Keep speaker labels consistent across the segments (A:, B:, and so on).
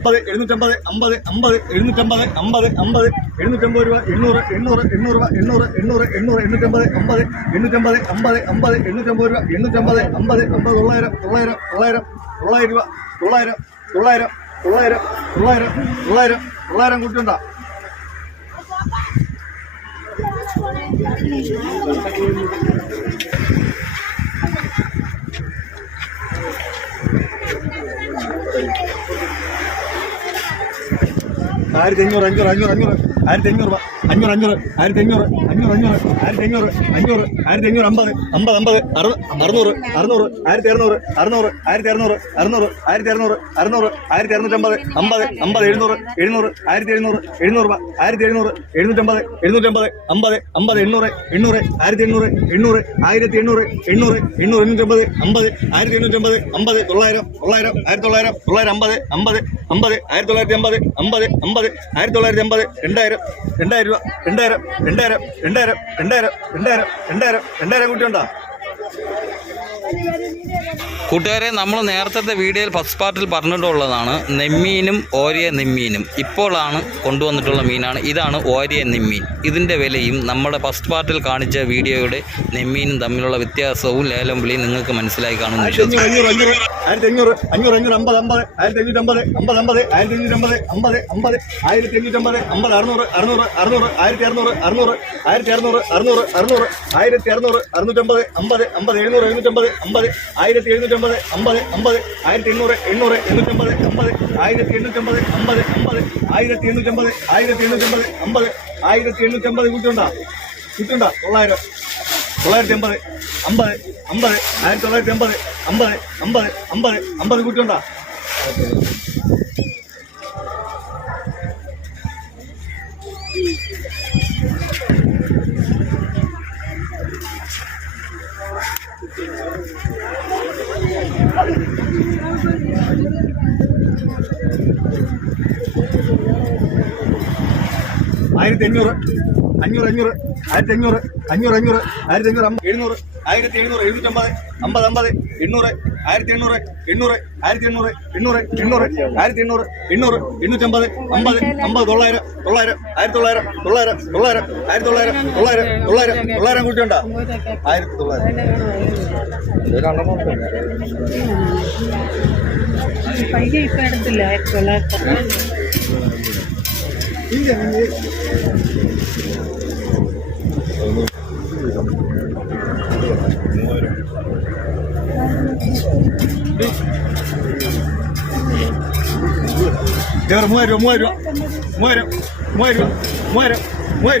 A: അമ്പത് എഴുന്നൂറ്റമ്പത് അമ്പത് അമ്പത് എഴുന്നൂറ്റമ്പത് അമ്പത് അമ്പത് എഴുന്നൂറ്റമ്പത് രൂപ എണ്ണൂറ് എണ്ണൂറ് എണ്ണൂറ് രൂപ എണ്ണൂറ് എണ്ണൂറ് എണ്ണൂറ് എണ്ണൂറ്റമ്പത് അമ്പത് എണ്ണൂറ്റമ്പത് അമ്പത് അമ്പത് എണ്ണൂറ്റമ്പത് രൂപ എണ്ണൂറ്റമ്പത് അമ്പത് അമ്പത് തൊള്ളായിരം തൊള്ളായിരം തൊള്ളായിരം തൊള്ളായിരം രൂപ തൊള്ളായിരം തൊള്ളായിരം തൊള്ളായിരം തൊള്ളായിരം തൊള്ളായിരം തൊള്ളായിരം കൂട്ടിയുണ്ടോ? ആയിരത്തി അഞ്ഞൂറ് അഞ്ഞൂറ് അഞ്ഞൂറ് അഞ്ഞൂറ് ആയിരത്തി അഞ്ഞൂറ് രൂപ. അഞ്ഞൂറ് അഞ്ഞൂറ് ആയിരത്തി അഞ്ഞൂറ് അഞ്ഞൂറ് അഞ്ഞൂറ് ആയിരത്തി അഞ്ഞൂറ് അഞ്ഞൂറ് ആയിരത്തി അഞ്ഞൂറ് അമ്പത് അമ്പത് അമ്പത് അറു അറുന്നൂറ് അറുന്നൂറ് ആയിരത്തി അറുന്നൂറ് അറുന്നൂറ് ആയിരത്തി അറുന്നൂറ് അറുന്നൂറ് ആയിരത്തി അറുന്നൂറ് അറുന്നൂറ് ആയിരത്തി അറുന്നൂറ്റമ്പത് അമ്പത് അമ്പത് എഴുന്നൂറ് എഴുന്നൂറ് ആയിരത്തി എഴുന്നൂറ് എഴുന്നൂറ് ആയിരത്തി എഴുന്നൂറ് എഴുന്നൂറ്റമ്പത് എഴുന്നൂറ്റമ്പത് അമ്പത് അമ്പത് എണ്ണൂറ് എണ്ണൂറ് ആയിരത്തി എണ്ണൂറ് എണ്ണൂറ് ആയിരത്തി എണ്ണൂറ് എണ്ണൂറ് എണ്ണൂറ് എണ്ണൂറ്റമ്പത് അമ്പത് ആയിരത്തി എണ്ണൂറ്റമ്പത് അമ്പത് തൊള്ളായിരം തൊള്ളായിരം ആയിരത്തി തൊള്ളായിരം തൊള്ളായിരം അമ്പത് അമ്പത് അമ്പത് ആയിരത്തി തൊള്ളായിരത്തി അമ്പത് അമ്പത് അമ്പത് ആയിരത്തി തൊള്ളായിരത്തി അമ്പത് രണ്ടായിരം രണ്ടായിരം രൂപ. രണ്ടായിരം രണ്ടായിരം രണ്ടായിരം രണ്ടായിരം രണ്ടായിരം രണ്ടായിരം രണ്ടായിരം കൂട്ടിയുണ്ടോ
B: കൂട്ടുകാരെ നമ്മൾ നേരത്തെ വീഡിയോയിൽ ഫസ്റ്റ് പാർട്ടിൽ പറഞ്ഞിട്ടുള്ളതാണ് നെമ്മീനും ഓരിയ നെമ്മീനും. ഇപ്പോഴാണ് കൊണ്ടുവന്നിട്ടുള്ള മീനാണ്. ഇതാണ് ഓരിയ നെമ്മീൻ. ഇതിന്റെ വിലയും നമ്മുടെ ഫസ്റ്റ് പാർട്ടിൽ കാണിച്ച വീഡിയോയുടെ നെമ്മീനും തമ്മിലുള്ള വ്യത്യാസവും ലേലം വിളിയും നിങ്ങൾക്ക് മനസ്സിലായി കാണുമെന്ന്
A: ആയിരത്തി അഞ്ഞൂറ് അഞ്ഞൂറ് അഞ്ഞൂറ് അമ്പത് അമ്പത് ആയിരത്തി അഞ്ഞൂറ്റമ്പത് അമ്പത് അമ്പത് ആയിരത്തി അഞ്ഞൂറ്റമ്പത് അമ്പത് അമ്പത് ആയിരത്തി അഞ്ഞൂറ്റമ്പത് അമ്പത് അറുന്നൂറ് അറുന്നൂറ് അറുന്നൂറ് ആയിരത്തി അറുന്നൂറ് അറുന്നൂറ് ആയിരത്തി അറുന്നൂറ് അറുന്നൂറ് അറുന്നൂറ് ആയിരത്തി അറുന്നൂറ് അറുന്നൂറ്റമ്പത് അമ്പത് അമ്പത് എഴുന്നൂറ് എഴുന്നൂറ്റമ്പത് അമ്പത് ആയിരത്തി എഴുന്നൂറ്റമ്പത് അമ്പത് അമ്പത് ആയിരത്തി എണ്ണൂറ് എണ്ണൂറ് എണ്ണൂറ്റമ്പത് അമ്പത് ആയിരത്തി എണ്ണൂറ്റമ്പത് അമ്പത് അമ്പത് ആയിരത്തി എണ്ണൂറ്റമ്പത് ആയിരത്തി എണ്ണൂറ്റമ്പത് അമ്പത് ആയിരത്തി എണ്ണൂറ്റമ്പത് കൂട്ടുണ്ടോ കൂട്ടുണ്ടോ തൊള്ളായിരം തൊള്ളായിരത്തി അമ്പത് അമ്പത് അമ്പത് ആയിരത്തി തൊള്ളായിരത്തി അമ്പത് അമ്പത് അമ്പത് അമ്പത് അമ്പത് കൂട്ടിയുണ്ടാ ആയിരത്തി അഞ്ഞൂറ് അഞ്ഞൂറ് അഞ്ഞൂറ് ആയിരത്തി അഞ്ഞൂറ് അഞ്ഞൂറ് അഞ്ഞൂറ് ആയിരത്തി അഞ്ഞൂറ് എഴുന്നൂറ്. ആയിരത്തി എഴുന്നൂറ് എഴുന്നൂറ്റമ്പത് അമ്പത് അമ്പത് എണ്ണൂറ് ആയിരത്തി എണ്ണൂറ് എണ്ണൂറ് ആയിരത്തി എണ്ണൂറ് എണ്ണൂറ് എണ്ണൂറ് ആയിരത്തി എണ്ണൂറ് എണ്ണൂറ് എണ്ണൂറ്റമ്പത് അമ്പത് അമ്പത് തൊള്ളായിരം തൊള്ളായിരം ആയിരത്തി തൊള്ളായിരം തൊള്ളായിരം തൊള്ളായിരം ആയിരത്തി തൊള്ളായിരം തൊള്ളായിരം തൊള്ളായിരം തൊള്ളായിരം കൂട്ടിയുണ്ട? ആയിരത്തി തൊള്ളായിരം
C: ഇപ്പൊ എടുത്തില്ല ആയിരത്തി തൊള്ളായിരത്തി
A: ഇതേറെ മൂവായിരം രൂപ മൂവായിരം രൂപ മൂവായിരം മൂവായിരം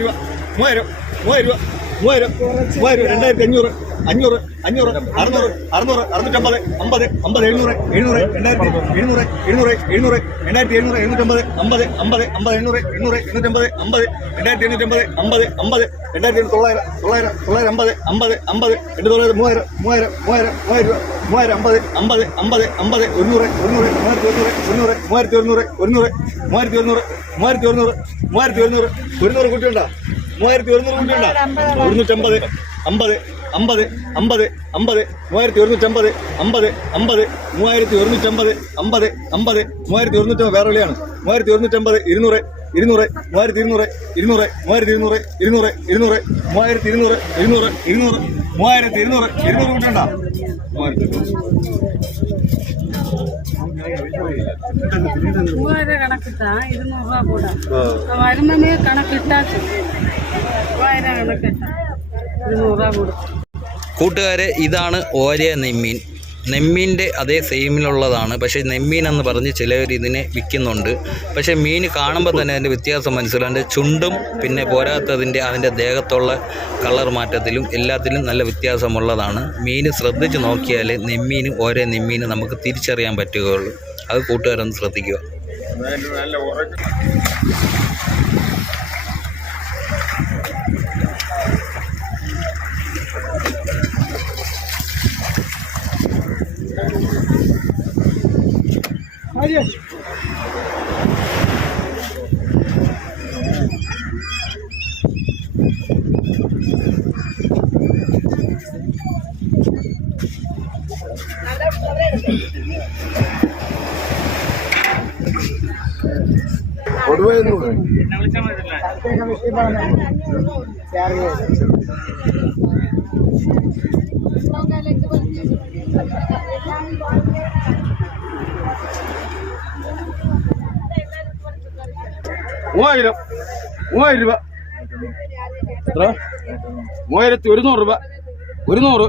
A: രൂപ മൂവായിരം രൂപ മൂവായിരം രൂപ മൂവായിരം മൂവായിരം രണ്ടായിരത്തി അഞ്ഞൂറ് അഞ്ഞൂറ് അഞ്ഞൂറ് അറുന്നൂറ് അറുന്നൂറ് അറുന്നൂറ്റമ്പത് അമ്പത് അമ്പത് എഴുന്നൂറ് എഴുന്നൂറ് രണ്ടായിരത്തി എഴുന്നൂറ് എഴുന്നൂറ് എഴുന്നൂറ് രണ്ടായിരത്തി എഴുന്നൂറ് എഴുന്നൂറ്റമ്പത് അമ്പത് അമ്പത് അമ്പത് എണ്ണൂറ് എണ്ണൂറ് എണ്ണൂറ്റമ്പത് അമ്പത് രണ്ടായിരത്തി എണ്ണൂറ്റമ്പത് അമ്പത് അമ്പത് രണ്ടായിരത്തി തൊള്ളായിരം തൊള്ളായിരം തൊള്ളായിരം അമ്പത് അമ്പത് അമ്പത് രണ്ട് തൊള്ളായിരം മൂവായിരം മൂവായിരം മൂവായിരം മൂവായിരം രൂപ മൂവായിരം അമ്പത് അമ്പത് അമ്പത് അമ്പത് ഒരുന്നൂറ് ഒരുന്നൂറ് മൂവായിരത്തി ഒരുന്നൂറ് ഒരുന്നൂറ് മൂവായിരത്തി ഒരുന്നൂറ് ഒരുന്നൂറ് മൂവായിരത്തി ഒരുന്നൂറ് മൂവായിരത്തി ഒരുന്നൂറ് മൂവായിരത്തി ഒരുന്നൂറ് ഒരുന്നൂറ് കുട്ടിയുണ്ടോ മൂവായിരത്തി ഒരുന്നൂറ് കുട്ടിയുണ്ടോ ഒരുന്നൂറ്റമ്പത് അമ്പത് അമ്പത് അമ്പത് അമ്പത് മൂവായിരത്തി ഒരുന്നൂറ്റമ്പത് അമ്പത് അമ്പത് മൂവായിരത്തി ഒരുന്നൂറ്റമ്പത് അമ്പത് അമ്പത് മൂവായിരത്തി ഒരുന്നൂറ്റമ്പത് വേറെ വിളിയാണ്. മൂവായിരത്തി ഒരുന്നൂറ്റമ്പത് ഇരുന്നൂറ് ഇരുന്നൂറ് മൂവായിരത്തി ഇരുന്നൂറ് ഇരുന്നൂറ് മൂവായിരത്തി ഇരുന്നൂറ് ഇരുന്നൂറ് ഇരുന്നൂറ് മൂവായിരത്തി ഇരുന്നൂറ് ഇരുന്നൂറ് ഇരുന്നൂറ് മൂവായിരത്തി ഇരുന്നൂറ് ഇരുന്നൂറ് കൂട്ടണ്ട മൂവായിരത്തി
C: മൂവായിരം കണക്കിട്ടാ ഇരുന്നൂറ് രൂപ കൂടാ. വരുമ്പോ കണക്കിട്ടാ മൂവായിരം കണക്കിട്ടാ. ഇരുന്നൂറ് രൂപ കൂടും
B: കൂട്ടുകാരെ ഇതാണ് ഓരിയ നെമ്മീൻ. നെമ്മീന്റെ അതേ സെയിമിലുള്ളതാണ്. പക്ഷേ നെമ്മീൻ എന്ന് പറഞ്ഞ് ചിലവർ ഇതിനെ വിൽക്കുന്നുണ്ട്. പക്ഷേ മീൻ കാണുമ്പോൾ തന്നെ അതിന്റെ വ്യത്യാസം മനസ്സിലാണ്ട് ചുണ്ടും പിന്നെ പോരാത്തതിന്റെ അതിന്റെ ദേഹത്തുള്ള കളർ മാറ്റത്തിലും എല്ലാത്തിലും നല്ല വ്യത്യാസമുള്ളതാണ്. മീൻ ശ്രദ്ധിച്ച് നോക്കിയാൽ നെമ്മീനും ഓരോ നെമ്മീനും നമുക്ക് തിരിച്ചറിയാൻ പറ്റുകയുള്ളൂ. അത് കൂട്ടുകാരൊന്ന് ശ്രദ്ധിക്കുക.
D: Adiós.
E: മൂവായിരം. മൂവായിരം രൂപ. എത്ര? മൂവായിരത്തി ഒരുന്നൂറ് രൂപ. ഒരുന്നൂറ്.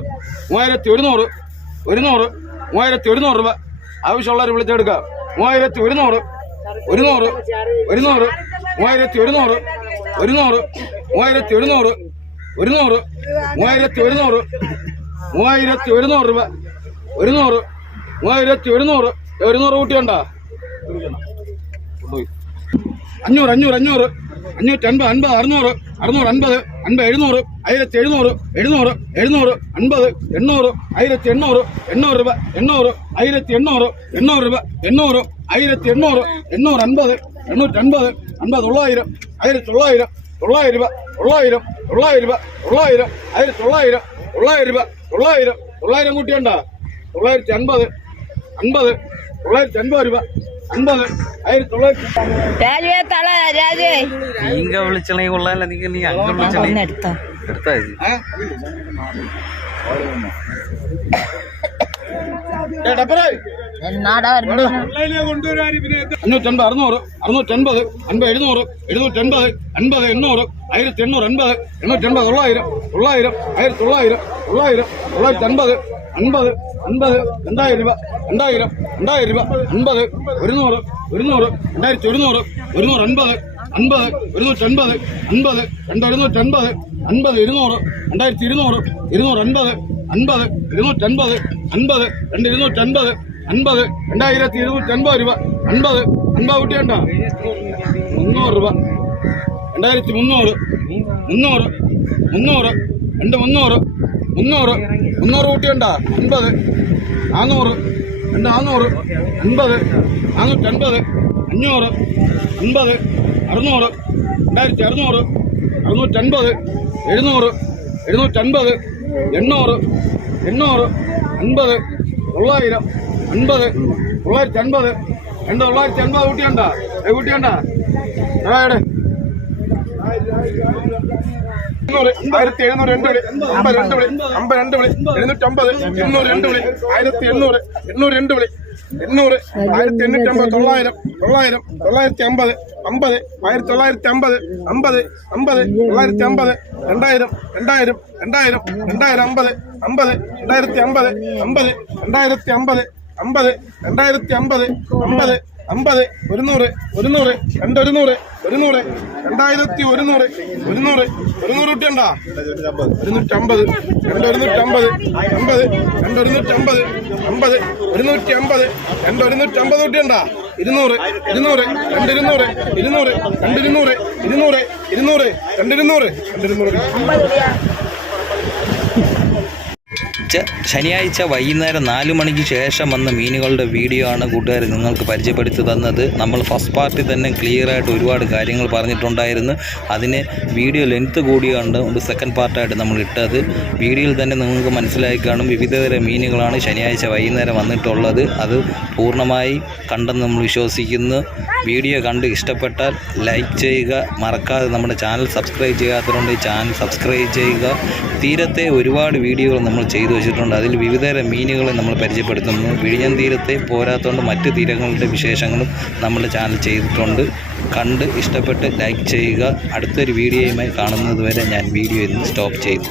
E: മൂവായിരത്തി ഒരുന്നൂറ്. ഒരുന്നൂറ്. മൂവായിരത്തി ഒരുന്നൂറ് രൂപ. ആവശ്യമുള്ളവർ വിളിച്ചെടുക്കാം മൂവായിരത്തി ഒരുന്നൂറ്. ഒരുന്നൂറ്. ഒരുന്നൂറ്. മൂവായിരത്തി ഒരുന്നൂറ്. ഒരുന്നൂറ്. മൂവായിരത്തി ഒരുന്നൂറ്. ഒരുന്നൂറ്. മൂവായിരത്തി ഒരുന്നൂറ്. മൂവായിരത്തി ഒരുന്നൂറ് രൂപ. ഒരുന്നൂറ്. മൂവായിരത്തി ഒരുന്നൂറ്. ഒരുന്നൂറ് കൂട്ടിയുണ്ടോ? അഞ്ഞൂറ് അഞ്ഞൂറ് അഞ്ഞൂറ്. അഞ്ഞൂറ്റി അൻപത് അൻപത് അറുന്നൂറ്. അറുന്നൂറ് അൻപത്. അൻപത് എഴുന്നൂറ്. ആയിരത്തി എഴുന്നൂറ്. എഴുന്നൂറ് എഴുന്നൂറ്. അൻപത് എണ്ണൂറ്. ആയിരത്തി എണ്ണൂറ്. എണ്ണൂറ് രൂപ എണ്ണൂറ്. ആയിരത്തി എണ്ണൂറ് എണ്ണൂറ് രൂപ എണ്ണൂറ്. ആയിരത്തി എണ്ണൂറ് എണ്ണൂറ് അൻപത് എണ്ണൂറ്റി അൻപത്. അൻപത് തൊള്ളായിരം. ആയിരത്തി തൊള്ളായിരം തൊള്ളായിരം രൂപ തൊള്ളായിരം തൊള്ളായിരം രൂപ തൊള്ളായിരം. ആയിരത്തി തൊള്ളായിരം തൊള്ളായിരം രൂപ തൊള്ളായിരം. തൊള്ളായിരം കൂട്ടിയുണ്ടോ തൊള്ളായിരത്തി അൻപത് അൻപത്. അൻപത്. ആയിരത്തി തൊള്ളായിരത്തി
F: രാജുവേ തള രാജുവേ.
B: നീങ്ക വിളിച്ചണെങ്കിൽ കൊള്ളാല്ല നീ നീ അങ്ങ് വിളിച്ചണേ.
F: എടുത്തോ.
B: എടുത്താ
E: അഞ്ഞൂറ്റൻപത് അറുന്നൂറ് അറുന്നൂറ്റൻപത് അൻപത് എഴുന്നൂറ് എഴുന്നൂറ്റൻപത് അൻപത് എണ്ണൂറ് ആയിരത്തി എണ്ണൂറ് അൻപത് എണ്ണൂറ്റൻപത് തൊള്ളായിരം തൊള്ളായിരം ആയിരത്തി തൊള്ളായിരം തൊള്ളായിരം തൊള്ളായിരത്തി അൻപത് അൻപത് അൻപത് രണ്ടായിരം രൂപ രണ്ടായിരം. രണ്ടായിരം രൂപ. അൻപത് ഒരുന്നൂറ് ഒരുന്നൂറ് രണ്ടായിരത്തി ഒരുന്നൂറ് ഒരുന്നൂറ് അൻപത് അൻപത് ഒരുന്നൂറ്റൻപത് അൻപത് രണ്ട് അൻപത് ഇരുന്നൂറ് രണ്ടായിരത്തി ഇരുന്നൂറ് ഇരുന്നൂറ് അൻപത് അൻപത് ഇരുന്നൂറ്റൻപത് അൻപത് രണ്ട് ഇരുന്നൂറ്റൻപത് അൻപത് രണ്ടായിരത്തി ഇരുന്നൂറ്റൻപത് രൂപ. അൻപത് അൻപത് കുട്ടിയുണ്ടോ മുന്നൂറ് രൂപ. രണ്ടായിരത്തി മുന്നൂറ് മുന്നൂറ് മുന്നൂറ് രണ്ട് മുന്നൂറ് മുന്നൂറ് മുന്നൂറ് കുട്ടിയുണ്ടോ അൻപത് നാന്നൂറ് രണ്ട് നാന്നൂറ് അൻപത് നാനൂറ്റി അൻപത് അഞ്ഞൂറ് അൻപത് അറുന്നൂറ് രണ്ടായിരത്തി അറുന്നൂറ് അറുന്നൂറ്റൻപത് എഴുന്നൂറ് എഴുന്നൂറ്റൻപത് എണ്ണൂറ് എണ്ണൂറ് അൻപത് തൊള്ളായിരം അൻപത് തൊള്ളായിരത്തി അൻപത് രണ്ട് തൊള്ളായിരത്തി അൻപത് കൂട്ടിയുണ്ടോ കൂട്ടിയുണ്ടോ എവിടെ?
D: ആയിരത്തി എഴുന്നൂറ് രണ്ട് വിളി അമ്പത് രണ്ട് വിളി അമ്പത് രണ്ട് വിളി എഴുന്നൂറ്റമ്പത് എണ്ണൂറ് രണ്ട് വിളി ആയിരത്തി എണ്ണൂറ് എണ്ണൂറ് രണ്ട് വിളി എണ്ണൂറ് ആയിരത്തി എണ്ണൂറ്റി അമ്പത് തൊള്ളായിരം തൊള്ളായിരം തൊള്ളായിരത്തി അമ്പത് അമ്പത് ആയിരത്തി തൊള്ളായിരത്തി അമ്പത് അമ്പത് അമ്പത് തൊള്ളായിരത്തി അമ്പത് രണ്ടായിരം രണ്ടായിരം രണ്ടായിരം രണ്ടായിരം അമ്പത് അമ്പത് രണ്ടായിരത്തി അമ്പത് അമ്പത് രണ്ടായിരത്തി അമ്പത് അമ്പത് രണ്ടായിരത്തി അമ്പത് അമ്പത് അമ്പത് ഒരുന്നൂറ് ഒരുന്നൂറ് രണ്ടൊരുന്നൂറ് ഒരുന്നൂറ് രണ്ടായിരത്തി ഒരുന്നൂറ് ഒരുന്നൂറ് ഒരുന്നൂറ് കുട്ടിയുണ്ടോ? ഒരുന്നൂറ്റമ്പത് രണ്ടൊരുന്നൂറ്റമ്പത് അമ്പത് രണ്ടൊരുന്നൂറ്റമ്പത് അമ്പത് ഒരുന്നൂറ്റി അമ്പത് രണ്ടൊരുന്നൂറ്റമ്പത് കുട്ടി ഉണ്ടാ ഇരുന്നൂറ് ഇരുന്നൂറ് രണ്ടിരുന്നൂറ് ഇരുന്നൂറ് രണ്ടിരുന്നൂറ് ഇരുന്നൂറ് ഇരുന്നൂറ് രണ്ടിരുന്നൂറ് രണ്ടിരുന്നൂറ്.
B: ച- ശനിയാഴ്ച വൈകുന്നേരം നാല് മണിക്ക് ശേഷം വന്ന മീനുകളുടെ വീഡിയോ ആണ് കൂട്ടുകാർ നിങ്ങൾക്ക് പരിചയപ്പെടുത്തി തന്നത്. നമ്മൾ ഫസ്റ്റ് പാർട്ടി തന്നെ ക്ലിയർ ആയിട്ട് ഒരുപാട് കാര്യങ്ങൾ പറഞ്ഞിട്ടുണ്ടായിരുന്നു. അതിന് വീഡിയോ ലെങ്ത് കൂടിയാണ് ഒരു സെക്കൻഡ് പാർട്ടായിട്ട് നമ്മൾ ഇട്ടത്. വീഡിയോയിൽ തന്നെ നിങ്ങൾക്ക് മനസ്സിലായി കാണും. വിവിധതരം മീനുകളാണ് ശനിയാഴ്ച വൈകുന്നേരം വന്നിട്ടുള്ളത്. അത് പൂർണമായി കണ്ടെന്ന് നമ്മൾ വിശ്വസിക്കുന്നു. വീഡിയോ കണ്ട് ഇഷ്ടപ്പെട്ടാൽ ലൈക്ക് ചെയ്യുക. മറക്കാതെ നമ്മുടെ ചാനൽ സബ്സ്ക്രൈബ് ചെയ്യാത്തതുകൊണ്ട് ചാനൽ സബ്സ്ക്രൈബ് ചെയ്യുക. തീരത്തെ ഒരുപാട് വീഡിയോകൾ നമ്മൾ ചെയ്തു വെച്ചിട്ടുണ്ട് അതിൽ വിവിധതരം മീനുകളെ നമ്മൾ പരിചയപ്പെടുത്തുന്നു. വിഴിഞ്ഞം തീരത്തെ പോരാത്തതുകൊണ്ട് മറ്റ് തീരങ്ങളുടെ വിശേഷങ്ങളും നമ്മുടെ ചാനൽ ചെയ്തിട്ടുണ്ട്. കണ്ട് ഇഷ്ടപ്പെട്ട് ലൈക്ക് ചെയ്യുക. അടുത്തൊരു വീഡിയോയുമായി കാണുന്നതുവരെ ഞാൻ വീഡിയോ ഇന്ന് സ്റ്റോപ്പ് ചെയ്തു.